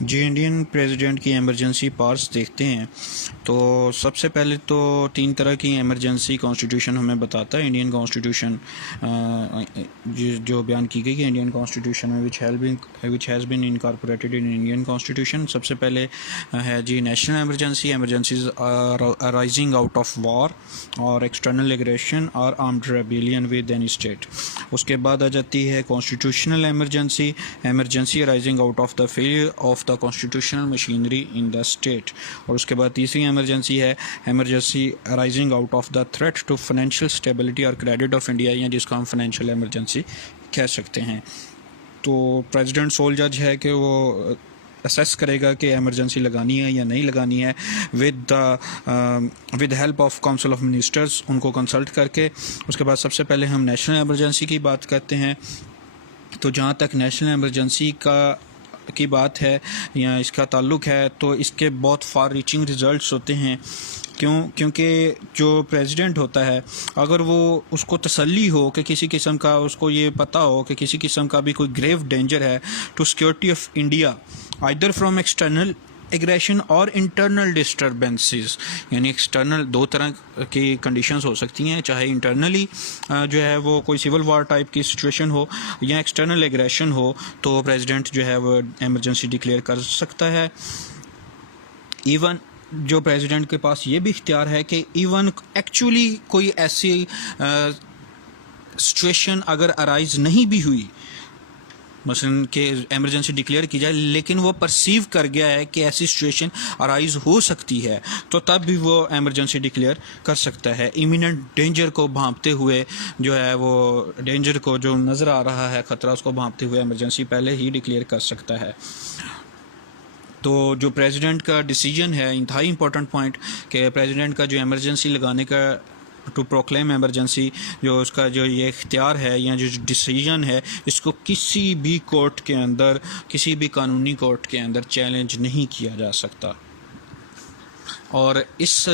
जी, Indian president की emergency powers देखते हैं तो सबसे पहले तो तीन तरह की इमरजेंसी कॉन्स्टिट्यूशन हमें बताता है। इंडियन कॉन्स्टिट्यूशन जो बयान की गई है इंडियन कॉन्स्टिट्यूशन में which has been incorporated in Indian constitution. सबसे पहले है जी national emergency, emergencies arising out of war और एक्सटर्नल एग्रेशन और armed rebellion with any state. उसके बाद आ जाती है constitutional emergency, emergency arising out of the failure of the constitutional machinery in the state. और उसके बाद तीसरी इमरजेंसी है emergency arising out of the threat to financial stability और क्रेडिट ऑफ इंडिया, या जिसको हम फाइनेंशियल इमरजेंसी कह सकते हैं। तो प्रेसिडेंट सोल जज है कि वो असेस करेगा कि इमरजेंसी लगानी है या नहीं लगानी है with help of council of ministers, उनको कंसल्ट करके। उसके बाद सबसे पहले हम नेशनल इमरजेंसी की बात करते हैं। तो जहाँ तक नेशनल इमरजेंसी की बात है या इसका ताल्लुक़ है तो इसके बहुत फार रीचिंग रिज़ल्ट्स होते हैं। क्योंकि जो प्रेसिडेंट होता है अगर वो उसको तसल्ली हो कि किसी किस्म का, उसको ये पता हो कि किसी किस्म का भी कोई ग्रेव डेंजर है to security of India either from external aggression और इंटरनल डिस्टर्बेंसेस, यानी एक्सटर्नल दो तरह की कंडीशंस हो सकती हैं, चाहे इंटरनली जो है वो कोई सिविल वॉर टाइप की सिचुएशन हो या एक्सटर्नल एग्रेशन हो, तो प्रेसिडेंट जो है वो इमरजेंसी डिक्लेयर कर सकता है। इवन जो प्रेसिडेंट के पास ये भी इख्तियार है कि इवन एक्चुअली कोई ऐसी सिचुएशन अगर अराइज नहीं भी हुई, मसलन कि इमरजेंसी डिक्लेयर की जाए, लेकिन वो परसीव कर गया है कि ऐसी सिचुएशन अराइज हो सकती है, तो तब भी वो इमरजेंसी डिक्लेयर कर सकता है। इमिनेंट डेंजर को भांपते हुए जो है वो डेंजर को जो नज़र आ रहा है ख़तरा, उसको भांपते हुए इमरजेंसी पहले ही डिक्लेयर कर सकता है। तो जो प्रेसिडेंट का डिसीजन है, इंतहाई इंपॉर्टेंट पॉइंट, कि प्रेसिडेंट का जो इमरजेंसी लगाने का टू प्रोक्लेम इमरजेंसी, जो उसका जो ये इख्तियार है या जो डिसीजन है, इसको किसी भी कोर्ट के अंदर, किसी भी कानूनी कोर्ट के अंदर चैलेंज नहीं किया जा सकता। और इस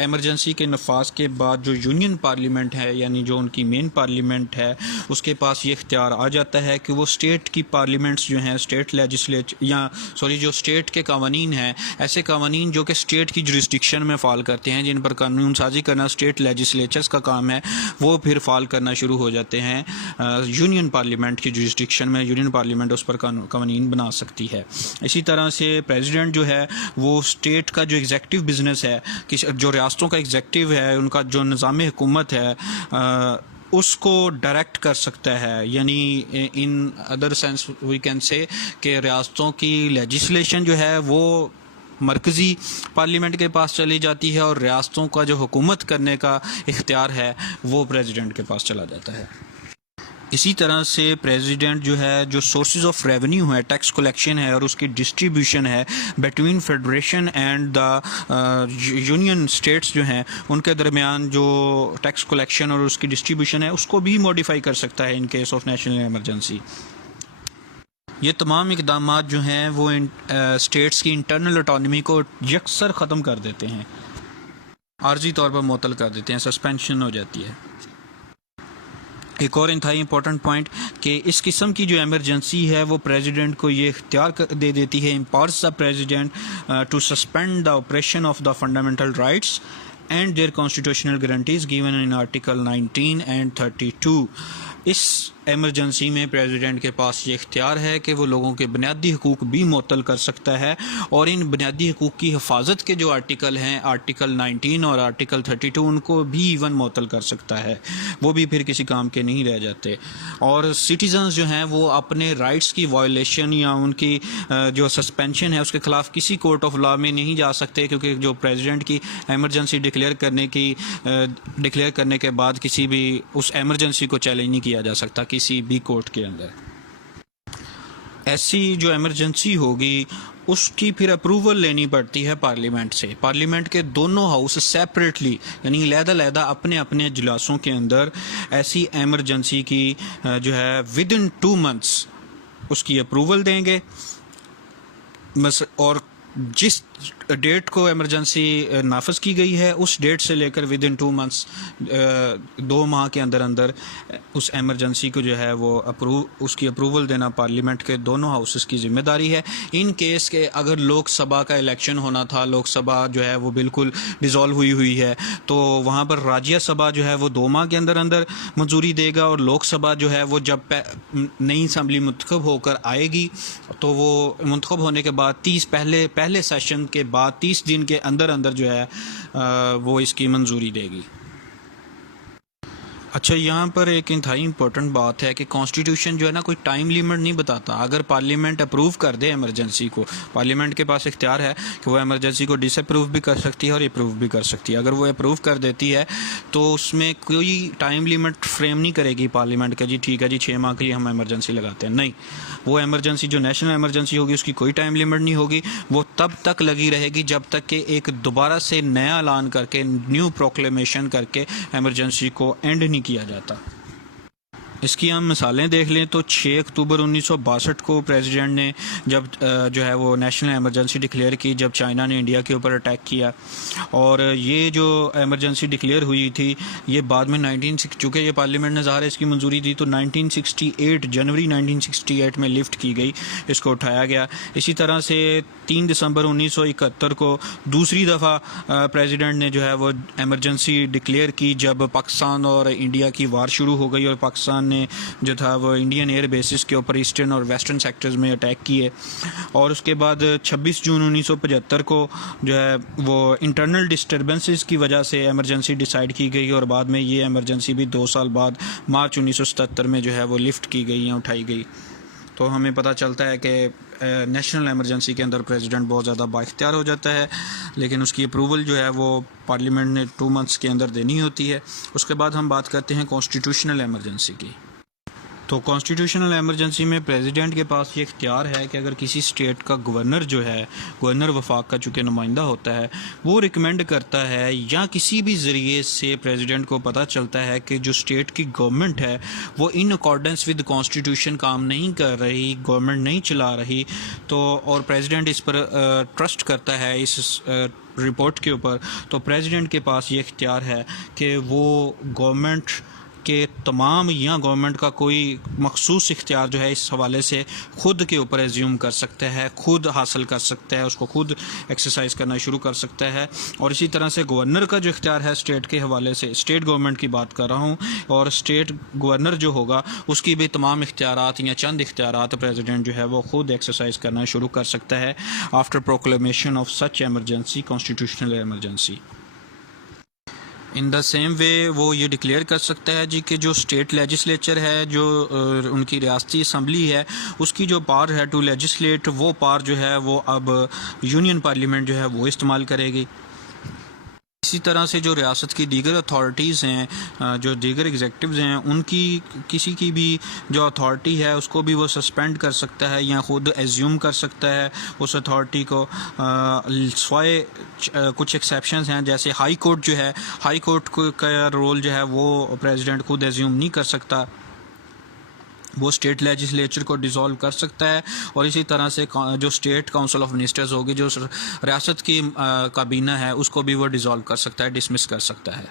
एमरजेंसी के नफाज के बाद जो यूनियन पार्लियामेंट है, यानी जो उनकी मेन पार्लियामेंट है, उसके पास ये इख्तियार आ जाता है कि वो स्टेट की पार्लियामेंट्स जो हैं, स्टेट लेजिस्लेचर जो स्टेट के कानून हैं, ऐसे कानून जो कि स्टेट की जुरिस्डिक्शन में फ़ाल करते हैं, जिन पर कानून साजी करना स्टेट लेजिस्लेचर्स का काम है, वो फिर फ़ाल करना शुरू हो जाते हैं यूनियन पार्लियामेंट की जुरिस्डिक्शन में। यूनियन पार्लियामेंट उस पर कानून बना सकती है। इसी तरह से प्रेसिडेंट जो है वो स्टेट का जो एग्जेक्टिव बिजनेस है, कि जो रियासतों का एग्जेक्टिव है, उनका जो निज़ाम हुकूमत है, उसको डायरेक्ट कर सकता है। यानी in other sense we can say कि रियासतों की लेजिस्लेशन जो है वो मरकज़ी पार्लियामेंट के पास चली जाती है और रियासतों का जो हुकूमत करने का इख्तियार है वो प्रेसिडेंट के पास चला जाता है। इसी तरह से प्रेसिडेंट जो है, जो सोर्सेज ऑफ रेवेन्यू है, टैक्स कलेक्शन है और उसकी डिस्ट्रीब्यूशन है between federation and the union states जो हैं, उनके दरमियान जो टैक्स कलेक्शन और उसकी डिस्ट्रीब्यूशन है, उसको भी मॉडिफाई कर सकता है in case of national emergency. ये तमाम इकदाम जो हैं वो स्टेट्स की इंटरनल ऑटोनॉमी को यकसर ख़त्म कर देते हैं, आर्जी तौर पर मुअत्तल कर देते हैं, सस्पेंशन हो जाती है। एक और इंतहाई इंपॉर्टेंट पॉइंट कि इस किस्म की जो इमरजेंसी है वो प्रेसिडेंट को ये इख्तियार दे देती है, empowers the president to suspend the operation of the fundamental rights and their constitutional guarantees given in article 19 and 32। इस एमरजेंसी में प्रेसिडेंट के पास ये इख्तियार है कि वो लोगों के बुनियादी हकूक़ भी मुअत्तल कर सकता है, और इन बुनियादी हकूक़ की हिफाजत के जो आर्टिकल हैं, आर्टिकल 19 और आर्टिकल 32, उनको भी इवन मुअत्तल कर सकता है। वो भी फिर किसी काम के नहीं रह जाते। और सिटीजन्स जो हैं वो अपने राइट्स की वायलेशन या उनकी जो सस्पेंशन है उसके ख़िलाफ़ किसी कोर्ट ऑफ लॉ में नहीं जा सकते, क्योंकि जो प्रेसिडेंट की एमरजेंसी डिक्लेयर करने के बाद किसी भी उस एमरजेंसी को चैलेंज नहीं किया जा सकता किसी भी कोर्ट के अंदर। ऐसी जो इमरजेंसी होगी उसकी फिर अप्रूवल लेनी पड़ती है पार्लियामेंट से। पार्लियामेंट के दोनों हाउस सेपरेटली, यानी अलग-अलग अपने अपने इजलासों के अंदर ऐसी इमरजेंसी की जो है विद इन 2 मंथ्स उसकी अप्रूवल देंगे। और जिस डेट को इमरजेंसी नाफज की गई है, उस डेट से लेकर विद इन 2 मंथ्स 2 माह के अंदर अंदर उस इमरजेंसी को जो है वो उसकी अप्रूवल देना पार्लियामेंट के दोनों हाउसेस की जिम्मेदारी है। इन केस के अगर लोकसभा का इलेक्शन होना था, लोकसभा जो है वो बिल्कुल डिज़ोल्व हुई है, तो वहाँ पर राज्यसभा जो है वो 2 माह के अंदर अंदर मंजूरी देगा, और लोकसभा जो है वो जब नई असम्बली मुंतखब होकर आएगी तो वो मुंतखब होने के बाद पहले सेशन के बाद 30 दिन के अंदर अंदर जो है वो इसकी मंजूरी देगी। अच्छा, यहाँ पर एक इंतहाई इंपॉर्टेंट बात है कि कॉन्स्टिट्यूशन जो है ना कोई टाइम लिमिट नहीं बताता। अगर पार्लियामेंट अप्रूव कर दे इमरजेंसी को, पार्लियामेंट के पास इख्तियार है कि वो इमरजेंसी को डिसअप्रूव भी कर सकती है और अप्रूव भी कर सकती है। अगर वो अप्रूव कर देती है तो उसमें कोई टाइम लिमिट फ्रेम नहीं करेगी पार्लियामेंट का, जी ठीक है जी 6 माह के लिए हम इमरजेंसी लगाते हैं। नहीं, वो इमरजेंसी जो नेशनल इमरजेंसी होगी उसकी कोई टाइम लिमिट नहीं होगी, वो तब तक लगी रहेगी जब तक कि एक दोबारा से नया ऐलान करके, न्यू प्रोक्लेमेशन करके इमरजेंसी को एंड नहीं किया जाता। इसकी हम मिसालें देख लें तो 6 अक्टूबर 1962 को प्रेसिडेंट ने जब जो है वो नेशनल इमरजेंसी डिक्लेयर की, जब चाइना ने इंडिया के ऊपर अटैक किया, और ये जो इमरजेंसी डिक्लेयर हुई थी ये बाद में चूँकि ये पार्लियामेंट ने ज़ाहिर इसकी मंजूरी दी तो 1968 जनवरी 1968 में लिफ्ट की गई, इसको उठाया गया। इसी तरह से 3 दिसंबर 1971 को दूसरी दफ़ा प्रेसिडेंट ने जो है वो इमरजेंसी डिक्लेयर की, जब पाकिस्तान और इंडिया की वार शुरू हो गई और पाकिस्तान ने जो था वो इंडियन एयर बेसिस के ऊपर ईस्टर्न और वेस्टर्न सेक्टर्स में अटैक किए। और उसके बाद 26 जून 1975 को जो है वो इंटरनल डिस्टर्बेंसेस की वजह से इमरजेंसी डिसाइड की गई, और बाद में ये इमरजेंसी भी 2 साल बाद मार्च 1977 में जो है वो लिफ्ट की गई या उठाई गई। तो हमें पता चलता है कि नेशनल इमरजेंसी के अंदर प्रेसिडेंट बहुत ज़्यादा बाइख्तियार हो जाता है, लेकिन उसकी अप्रूवल जो है वो पार्लियामेंट ने 2 मंथ्स के अंदर देनी होती है। उसके बाद हम बात करते हैं कॉन्स्टिट्यूशनल इमरजेंसी की। तो कॉन्स्टिट्यूशनल इमरजेंसी में प्रेसिडेंट के पास ये इख्तियार है कि अगर किसी स्टेट का गवर्नर जो है, गवर्नर वफाक का चूँकि नुमाइंदा होता है, वो रिकमेंड करता है या किसी भी ज़रिए से प्रेसिडेंट को पता चलता है कि जो स्टेट की गवर्नमेंट है वो इन अकॉर्डेंस विद कॉन्स्टिट्यूशन काम नहीं कर रही, गवर्नमेंट नहीं चला रही, तो और प्रेसिडेंट इस पर ट्रस्ट करता है इस रिपोर्ट के ऊपर, तो प्रेसिडेंट के पास ये इख्तियार है कि वो गवर्नमेंट के तमाम या गवर्नमेंट का कोई मखसूस इख्तियार जो है इस हवाले से ख़ुद के ऊपर एज्यूम कर सकता है, खुद हासिल कर सकता है, उसको खुद एक्सरसाइज करना शुरू कर सकता है। और इसी तरह से गवर्नर का जो इख्तियार है स्टेट के हवाले से, स्टेट गवर्नमेंट की बात कर रहा हूँ, और स्टेट गवर्नर जो होगा उसकी भी तमाम इख्तियारात या चंद इख्तियारात प्रेसिडेंट जो है वो खुद एक्सरसाइज करना शुरू कर सकता है after proclamation of such emergency, constitutional emergency. In the same way वो ये डिक्लेयर कर सकता है जी कि जो स्टेट लेजिस्लेचर है, जो उनकी रियासती असम्बली है, उसकी जो पावर है टू लेजिस्लेट, वो पावर जो है वो अब यूनियन पार्लियामेंट जो है वो इस्तेमाल करेगी। इसी तरह से जो रियासत की दीगर अथॉरिटीज़ हैं, जो दीगर एग्जेक्टिव्स हैं, उनकी किसी की भी जो अथॉरिटी है उसको भी वो सस्पेंड कर सकता है या ख़ुद एज्यूम कर सकता है उस अथॉरिटी को। स्वाय कुछ एक्सेप्शंस हैं, जैसे हाई कोर्ट जो है, हाई कोर्ट का रोल जो है वो प्रेसिडेंट खुद एज्यूम नहीं कर सकता, वो स्टेट लेजिस्लेचर को डिसॉल्व कर सकता है। और इसी तरह से जो स्टेट काउंसिल ऑफ मिनिस्टर्स होगी, जो रियासत की काबीना है, उसको भी वो डिसॉल्व कर सकता है, डिसमिस कर सकता है।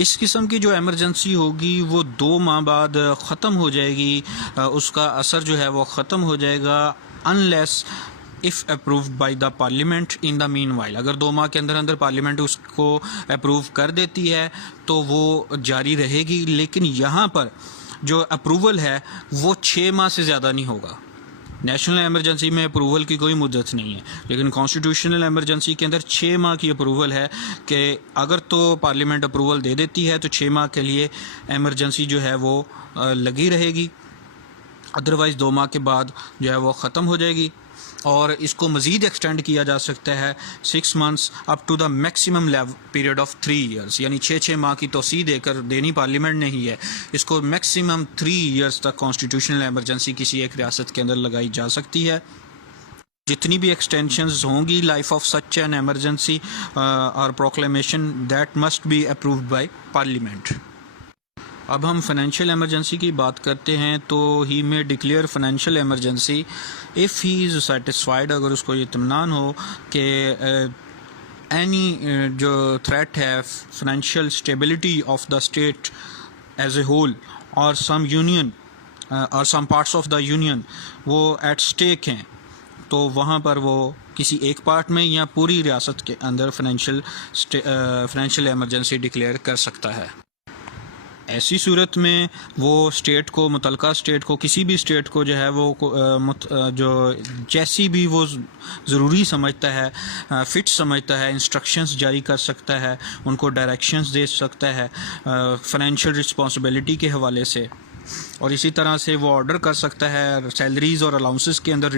इस किस्म की जो एमरजेंसी होगी वो 2 माह बाद ख़त्म हो जाएगी, उसका असर जो है वो ख़त्म हो जाएगा unless if approved by the parliament in the mean while. अगर 2 माह के अंदर अंदर पार्लियामेंट उसको अप्रूव कर देती है तो वो जारी रहेगी, लेकिन यहाँ पर जो अप्रूवल है वो 6 माह से ज़्यादा नहीं होगा। नेशनल इमरजेंसी में अप्रूवल की कोई मुद्दत नहीं है, लेकिन कॉन्स्टिट्यूशनल इमरजेंसी के अंदर 6 माह की अप्रूवल है कि अगर तो पार्लियामेंट अप्रूवल दे देती है तो 6 माह के लिए इमरजेंसी जो है वो लगी रहेगी, अदरवाइज़ 2 माह के बाद जो है वो ख़त्म हो जाएगी। और इसको मज़ीद एक्सटेंड किया जा सकता है 6 months up to the maximum period of 3 years, यानी 6 माह की तोसी देकर देनी पार्लियामेंट ने ही है, इसको मैक्सिमम 3 ईयर्स तक कॉन्स्टिट्यूशनल एमरजेंसी किसी एक रियासत के अंदर लगाई जा सकती है। जितनी भी एक्सटेंशंस होंगी life of such an emergency और proclamation, that must be approved by parliament. अब हम फाइनेंशियल एमरजेंसी की बात करते हैं तो he may declare financial emergency if he is satisfied, अगर उसको ये इत्मीनान हो कि एनी जो थ्रेट है financial stability of the state as a whole और सम यूनियन और some parts of the union वो एट स्टेक हैं, तो वहाँ पर वो किसी एक पार्ट में या पूरी रियासत के अंदर फाइनेंशियल एमरजेंसी डिक्लेयर कर सकता है। ऐसी सूरत में वो स्टेट को, मुतलका स्टेट को, किसी भी स्टेट को जो है वो जो जैसी भी वो ज़रूरी समझता है, फिट समझता है, इंस्ट्रक्शंस जारी कर सकता है, उनको डायरेक्शंस दे सकता है फाइनेंशियल रिस्पॉन्सिबिलिटी के हवाले से, और इसी तरह से वो ऑर्डर कर सकता है सैलरीज़ और अलाउंसेस के अंदर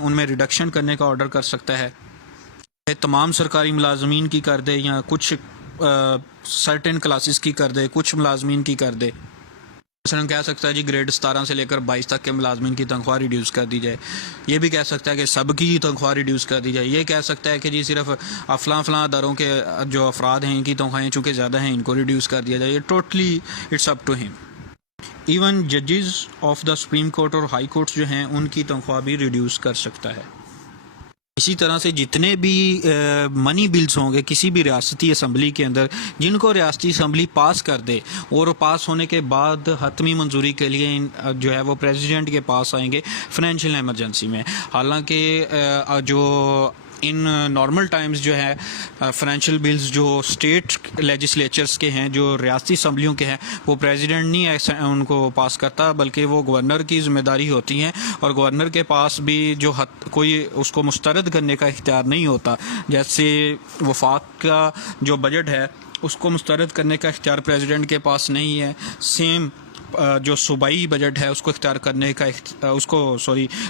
उनमें रिडक्शन करने का ऑर्डर कर सकता है। तमाम सरकारी मुलाजमीन की कर दे या कुछ सर्टेन क्लासेस की कर दे, कुछ मुलाजमीन की कर दे। मसलन कह सकता है जी ग्रेड 17 से लेकर 22 तक के मुलाजमीन की तनख्वाह रिड्यूस कर दी जाए। ये भी कह सकता है कि सबकी तनख्वाह रिड्यूस कर दी जाए। ये कह सकता है कि जी सिर्फ फलां अदारों के जो अफराद हैं इनकी तनख्वाहें चूँकि ज़्यादा हैं इनको रिड्यूस कर दिया जाए। ये totally it's up to him. Even जजेस ऑफ द सुप्रीम कोर्ट और हाई कोर्ट्स जो हैं उनकी तनख्वाह भी रिड्यूस कर सकता है। इसी तरह से जितने भी मनी बिल्स होंगे किसी भी रियासती असम्बली के अंदर, जिनको रियासती असम्बली पास कर दे और पास होने के बाद हतमी मंजूरी के लिए जो है वो प्रेसिडेंट के पास आएंगे फाइनेंशियल एमरजेंसी में। हालांकि जो इन नॉर्मल टाइम्स जो है फाइनेंशियल बिल्स जो स्टेट लेजिस्लेचर्स के हैं, जो रियासती असम्बलियों के हैं, वो प्रेसिडेंट नहीं ऐसा उनको पास करता, बल्कि वो गवर्नर की ज़िम्मेदारी होती हैं, और गवर्नर के पास भी जो कोई उसको मुस्तरद करने का इख्तियार नहीं होता। जैसे वफाक का जो बजट है उसको मुस्तरद करने का इख्तियार प्रेसिडेंट के पास नहीं है। सेम जो सूबाई बजट है उसको इख्तियार करने का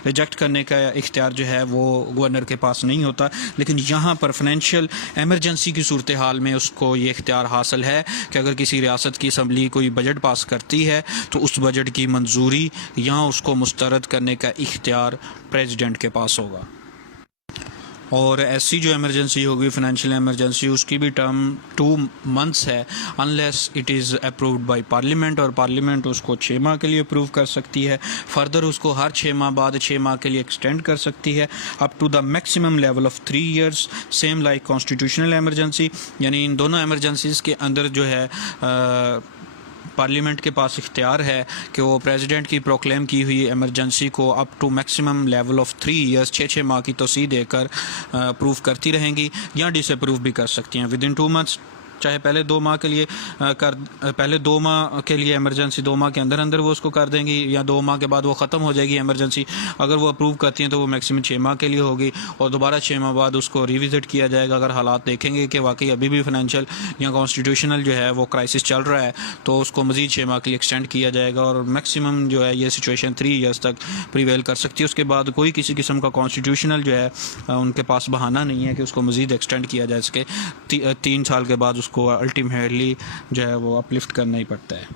रिजेक्ट करने का इख्तियार जो है वो गवर्नर के पास नहीं होता। लेकिन यहाँ पर फाइनेंशियल एमरजेंसी की सूरत हाल में उसको ये इख्तियार हासिल है कि अगर किसी रियासत की असम्बली कोई बजट पास करती है तो उस बजट की मंजूरी या उसको मुस्तरद करने का इख्तियार प्रेसिडेंट के पास होगा। और ऐसी जो एमरजेंसी होगी फाइनेंशियल एमरजेंसी, उसकी भी टर्म 2 मंथ्स है unless it is approved by parliament, और पार्लियामेंट उसको 6 माह के लिए अप्रूव कर सकती है। फर्दर उसको हर 6 माह बाद 6 माह के लिए एक्सटेंड कर सकती है up to the maximum level of 3 years, same like constitutional emergency. यानी इन दोनों एमरजेंसीज़ के अंदर जो है पार्लियामेंट के पास इख्तियार है कि वो प्रेसिडेंट की प्रोक्लेम की हुई एमरजेंसी को up to maximum level of 3 years 6 माह की तोसी देकर अप्रूव करती रहेंगी या डिसअप्रूव भी कर सकती हैं विद इन 2 months। चाहे पहले 2 माह के लिए पहले 2 माह के लिए एमरजेंसी 2 माह के अंदर अंदर वो उसको कर देंगी, या 2 माह के बाद वो ख़त्म हो जाएगी एमरजेंसी। अगर वो अप्रूव करती हैं तो वो मैक्सिमम 6 माह के लिए होगी, और दोबारा 6 माह बाद उसको रिविज़िट किया जाएगा। अगर हालात देखेंगे कि वाकई अभी भी फाइनेंशियल या कॉन्स्टिट्यूशनल जो है वो क्राइसिस चल रहा है तो उसको मज़ीद 6 माह के लिए एक्सटेंड किया जाएगा, और मैक्सिमम जो है ये सिचुएशन 3 years तक प्रिवेल कर सकती है। उसके बाद कोई किसी किस्म का कॉन्स्टिट्यूशनल जो है उनके पास बहाना नहीं है कि उसको मज़ीद एक्सटेंड किया जा सके। 3 साल के बाद उसको अल्टीमेटली जो है वो अपलिफ्ट करना ही पड़ता है।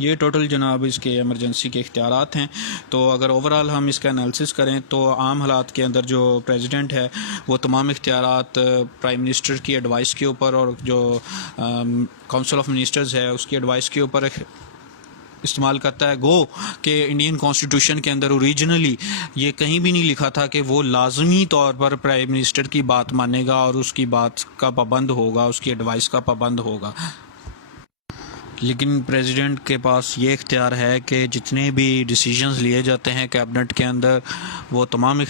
ये टोटल जनाब इसके एमरजेंसी के इख्तियारात हैं। तो अगर ओवरऑल हम इसका एनालिसिस करें तो आम हालात के अंदर जो प्रेसिडेंट है वो तमाम इख्तियारात प्राइम मिनिस्टर की एडवाइस के ऊपर और जो काउंसिल ऑफ मिनिस्टर्स है उसकी एडवाइस के ऊपर इस्तेमाल करता है। गो कि इंडियन कॉन्स्टिट्यूशन के अंदर ओरिजिनली ये कहीं भी नहीं लिखा था कि वो लाजमी तौर पर प्राइम मिनिस्टर की बात मानेगा और उसकी बात का पाबंद होगा, उसकी एडवाइस का पाबंद होगा। लेकिन प्रेसिडेंट के पास ये इख्तियार है कि जितने भी डिसीजंस लिए जाते हैं कैबिनेट के अंदर वो तमाम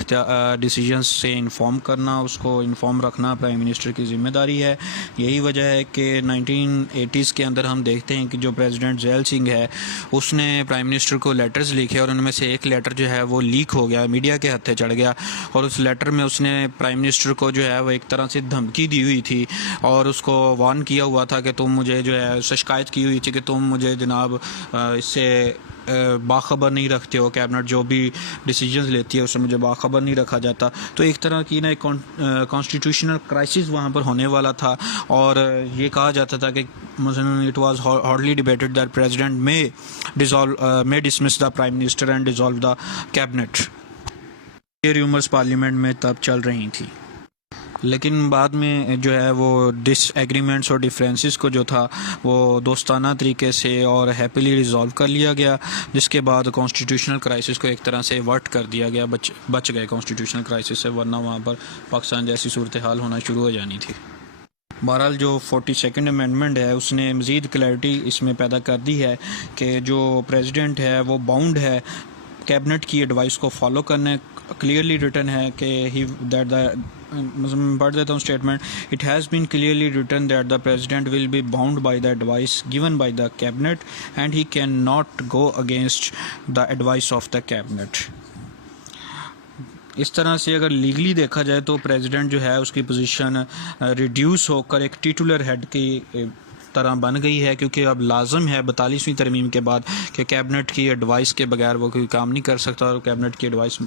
डिसीजंस से इन्फॉर्म करना, उसको इन्फॉर्म रखना प्राइम मिनिस्टर की ज़िम्मेदारी है। यही वजह है कि 1980s के अंदर हम देखते हैं कि जो प्रेसिडेंट ज़ैल सिंह है उसने प्राइम मिनिस्टर को लेटर्स लिखे, और उनमें से एक लेटर जो है वो लीक हो गया, मीडिया के हत्थे चढ़ गया, और उस लेटर में उसने प्राइम मिनिस्टर को जो है वो एक तरह से धमकी दी हुई थी और उसको वार्न किया हुआ था कि तुम मुझे जो है उससे शिकायत की हुई कि तुम मुझे जनाब इससे बाखबर नहीं रखते हो, कैबिनेट जो भी डिसीजंस लेती है उससे मुझे बाखबर नहीं रखा जाता। तो एक तरह की ना एक कॉन्स्टिट्यूशनल क्राइसिस वहाँ पर होने वाला था, और ये कहा जाता था कि it was hotly debated that president may dismiss the prime minister and dissolve the cabinet. ये रूमर्स पार्लियामेंट में तब चल रही थी। लेकिन बाद में जो है वो डिसएग्रीमेंट्स और डिफरेंसेस को जो था वो दोस्ताना तरीके से और हैप्पीली रिजॉल्व कर लिया गया, जिसके बाद कॉन्स्टिट्यूशनल क्राइसिस को एक तरह से वर्ट कर दिया गया, बच गए कॉन्स्टिट्यूशनल क्राइसिस से, वरना वहाँ पर पाकिस्तान जैसी सूरत हाल होना शुरू हो जानी थी। बहरहाल जो 42nd अमेंडमेंट है उसने मज़ीद क्लैरिटी इसमें पैदा कर दी है कि जो प्रेसिडेंट है वो बाउंड है कैबिनेट की एडवाइस को फॉलो करने। क्लियरली रिटन है कि ही दैट द पढ़ देता हूँ statement, it has been clearly written that the president will be bound by the advice given by the cabinet and he can not go against the advice of the cabinet. इस तरह से अगर legally देखा जाए तो president जो है उसकी पोजीशन रिड्यूस होकर एक टिटुलर हेड की तरह बन गई है, क्योंकि अब लाजम है 42वीं तरमीम के बाद कि कैबिनेट की एडवाइस के बगैर वो कोई काम नहीं कर सकता, और कैबिनेट की एडवाइस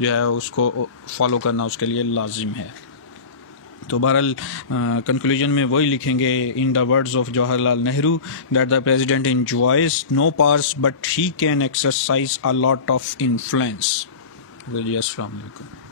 जो है उसको फॉलो करना उसके लिए लाजिम है। तो बहरहाल कंक्लूजन में वही लिखेंगे, in the words of Jawaharlal Nehru, that the president enjoys no powers but he can exercise a lot of influence. जी अस्सलाम वालेकुम।